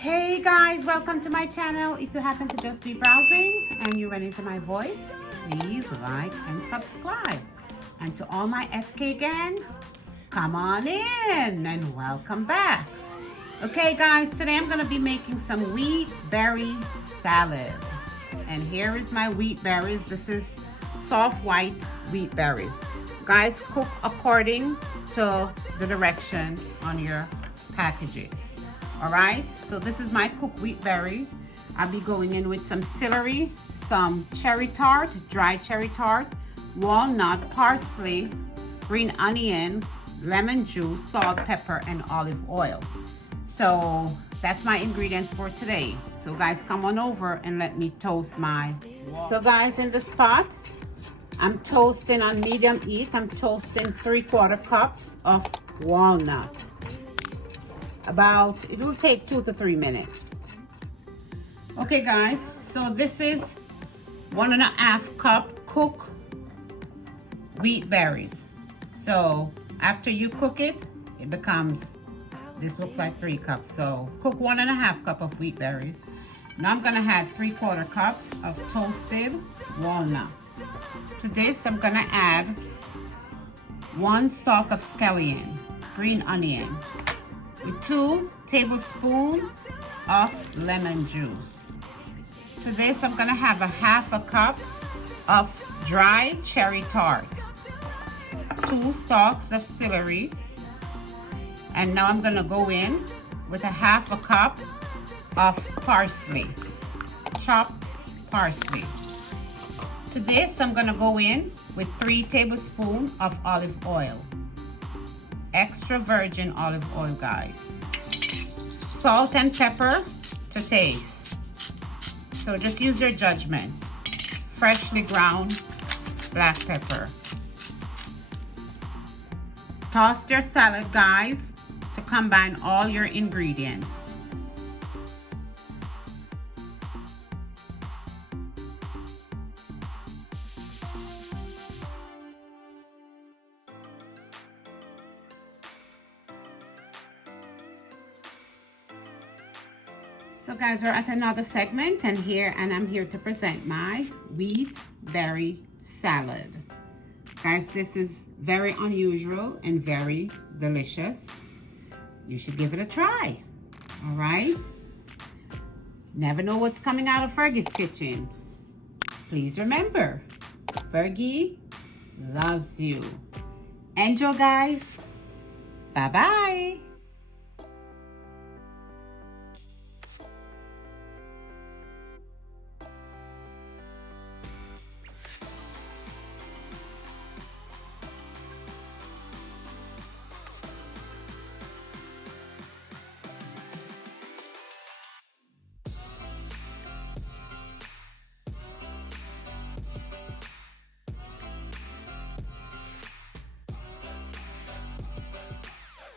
Hey guys, welcome to my channel. If you happen to just be browsing and you run into my voice, please like and subscribe. And to all my FK gang, come on in and welcome back. Okay guys, today I'm gonna be making some wheat berry salad. And here is my wheat berries. This is soft white wheat berries. Guys, cook according to the direction on your packages. All right, so this is my cooked wheat berry. I'll be going in with some celery, some cherry tart, dry cherry tart, walnut, parsley, green onion, lemon juice, salt, pepper, and olive oil. So that's my ingredients for today. So guys, come on over and let me toast my. So guys, in this pot, I'm toasting on medium heat. I'm toasting 3/4 cups of walnut. It will take 2 to 3 minutes. Okay guys, so this is 1.5 cup cooked wheat berries. So after you cook it, it becomes, this looks like 3 cups. So cook 1.5 cup of wheat berries. Now I'm gonna add 3/4 cups of toasted walnut. To this, I'm gonna add 1 stalk of scallion, green onion, with 2 tablespoons of lemon juice. To this, I'm gonna have 1/2 cup of dry cherry tart, 2 stalks of celery, and now I'm gonna go in with 1/2 cup of parsley, chopped parsley. To this, I'm gonna go in with 3 tablespoons of olive oil. Extra virgin olive oil, guys. Salt and pepper to taste. So just use your judgment. Freshly ground black pepper. Toss your salad, guys, to combine all your ingredients. So guys, we're at another segment and I'm here to present my wheat berry salad. Guys, this is very unusual and very delicious. You should give it a try. All right? Never know what's coming out of Fergie's kitchen. Please remember, Fergie loves you. Enjoy, guys. Bye-bye.